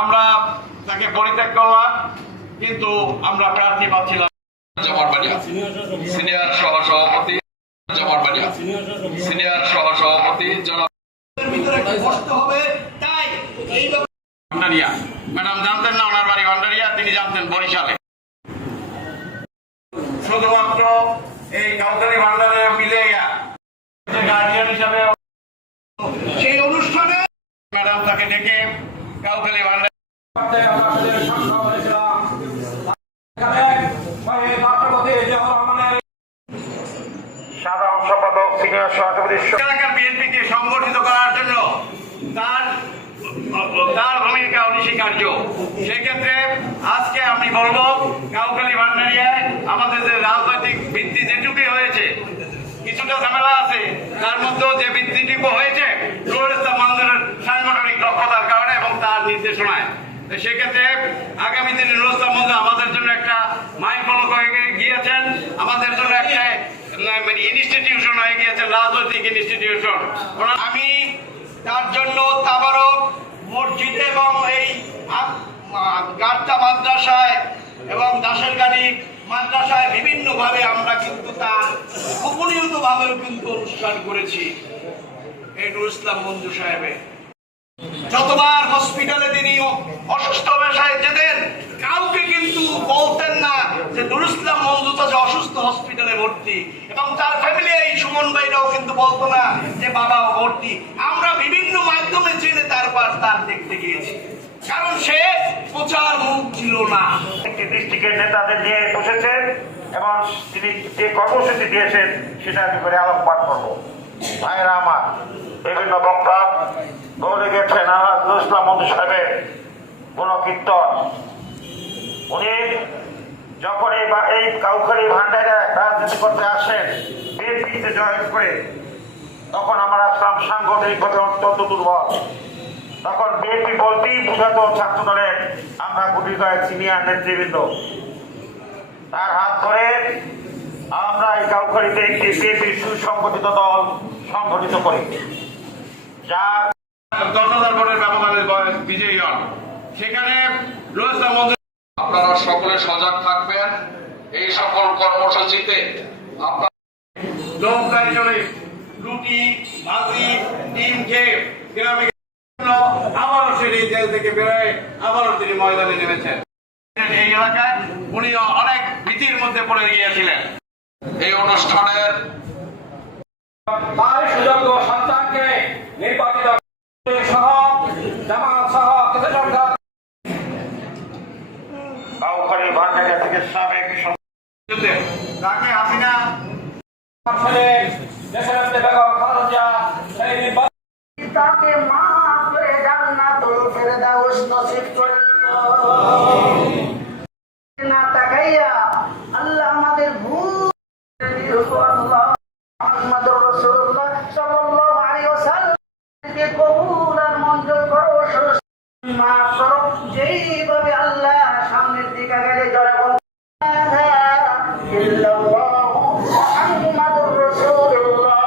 আমরা তাকে পরিত্যাগ করলাম, কিন্তু আমরা প্রার্থী পাচ্ছিলাম। সিনিয়র সহসভাপতি সিনিয়র সহসভাপতি জনাব ম্যাডাম জানতেন না ওনার বাড়ি ভান্ডারিয়া, তিনি জানতেন বরিশালে। শুধুমাত্র এই কাউতালি ভান্ডারে মিলে গার্ডিয়ান হিসাবে সেই অনুষ্ঠানে ম্যাডাম তাকে ডেকে কাউতালি ভান্ডার সাধারণ সম্পাদক সিনিয়র সভাপতি এলাকার বিএনপিকে সংগঠিত করার জন্য তার ভূমিকা অনস্বীকার্য। সেক্ষেত্রে আজকে আমি বলবো কাউখালী ভান্ডারিয়ায় আমাদের যে রাজনৈতিক ভিত্তি যেটুকুই হয়েছে, কিছুটা ঝামেলা আছে, তার মধ্যেও যে ভিত্তিটুকু হয়েছে নুরুল ইসলাম মঞ্জুরের সাংগঠনিক দক্ষতার কারণে এবং তার নির্দেশনায়। সেক্ষেত্রে আগামী দিনে নুরুল ইসলাম মঞ্জুর আমাদের জন্য একটা মাইল ফলক হয়ে গিয়েছেন, আমাদের জন্য একটা ইনস্টিটিউশন হয়ে গিয়েছেন, রাজনৈতিক ইনস্টিটিউশন। আমি তার জন্য তাবারক মসজিদে এবং এই গার্তা মাদ্রাসায় এবং দাসেরগাড়ি মাদ্রাসায় বিভিন্নভাবে আমরা কিন্তু তার গোপনীয়ভাবেও কিন্তু অনুষ্ঠান করেছি। এই নুরুল ইসলাম মঞ্জু সাহেবের যতবার হসপিটালে তিনি অসুস্থ অবস্থায় যেতেন, কাউকে কিন্তু বলতেন না যে নুরুল ইসলাম মঞ্জু তো অসুস্থ হসপিটালে ভর্তি, এবং তার ফ্যামিলি এই সুমন ভাইরাও কিন্তু বলতো না যে বাবাও ভর্তি। আমরা বিভিন্ন মাধ্যমে জেনে তারপর তার দেখতে গিয়েছি, কারণ সে প্রচার মুখ ছিল না। একটি ডিস্ট্রিক্টের নেতাদের নিয়ে বসেছেন এবং তিনি যে কর্মসূচি দিয়েছেন সেটা করে আলোকপাত করব। ভাইরা আমার, বিভিন্ন বক্তা বলে গেছেন নুরুল ইসলাম মঞ্জু সাহেবের কোন কীর্তন। উনি যখন এই কাউখালী ভান্ডারে রাজনীতি করতে আসেন, বিএনপিতে জয়েন করে, তখন আমরা আসলাম সাংগঠনিকভাবে অত্যন্ত দুর্বল। তখন বিএনপি বলতেই বুঝাতো ছাত্র দলের আমরা গুটি কয়েক সিনিয়র নেতৃবৃন্দ। তার হাত ধরে আমরা এই কাউখালীতে একটি বিএনপির সুসংগঠিত দল সংগঠিত করি, যা 10,000 ভোটের ব্যবধানে বিজয়ী হন। সেখানে নুরুল ইসলাম মঞ্জু আপনারা সকলে সজাগ থাকবেন। এই সকল কর্মসূচিতে লোকদারি চলে রুটি ভাজি ডিম খেয়ে গ্রামে আবারও সেই জেল থেকে বেরোয় আবারও তিনি ময়দানে নেমেছেন। এই এলাকায় উনি অনেক ভীতির মধ্যে পড়ে গিয়েছিলেন। এই অনুষ্ঠানের সুযোগ্য সন্তানকে নির্বাচিত সহ জামাত সহ কিছু সংখ্যক কাউখালী ভান্ডারিয়া থেকে সাবেক তাকে হাসিনা দেশের বেগম খালেদা জিয়া সেই নির্বাচন তাকে মাফ করে জান্নাতুল ফেরদাউস নসিব করে দিও। না তাকাইয়া আল্লাহ আমাদের ভুল আল্লাহ মুহাম্মদুর রাসূলুল্লাহ সাল্লাল্লাহু আলাইহি ওয়াসাল্লাম কে কবুল আর মঞ্জুর করো, মাফ করো। যেইভাবে আল্লাহ সামনের দিকে গেলে জয় বল ইল্লাল্লাহু মুহাম্মাদুর রাসূলুল্লাহ।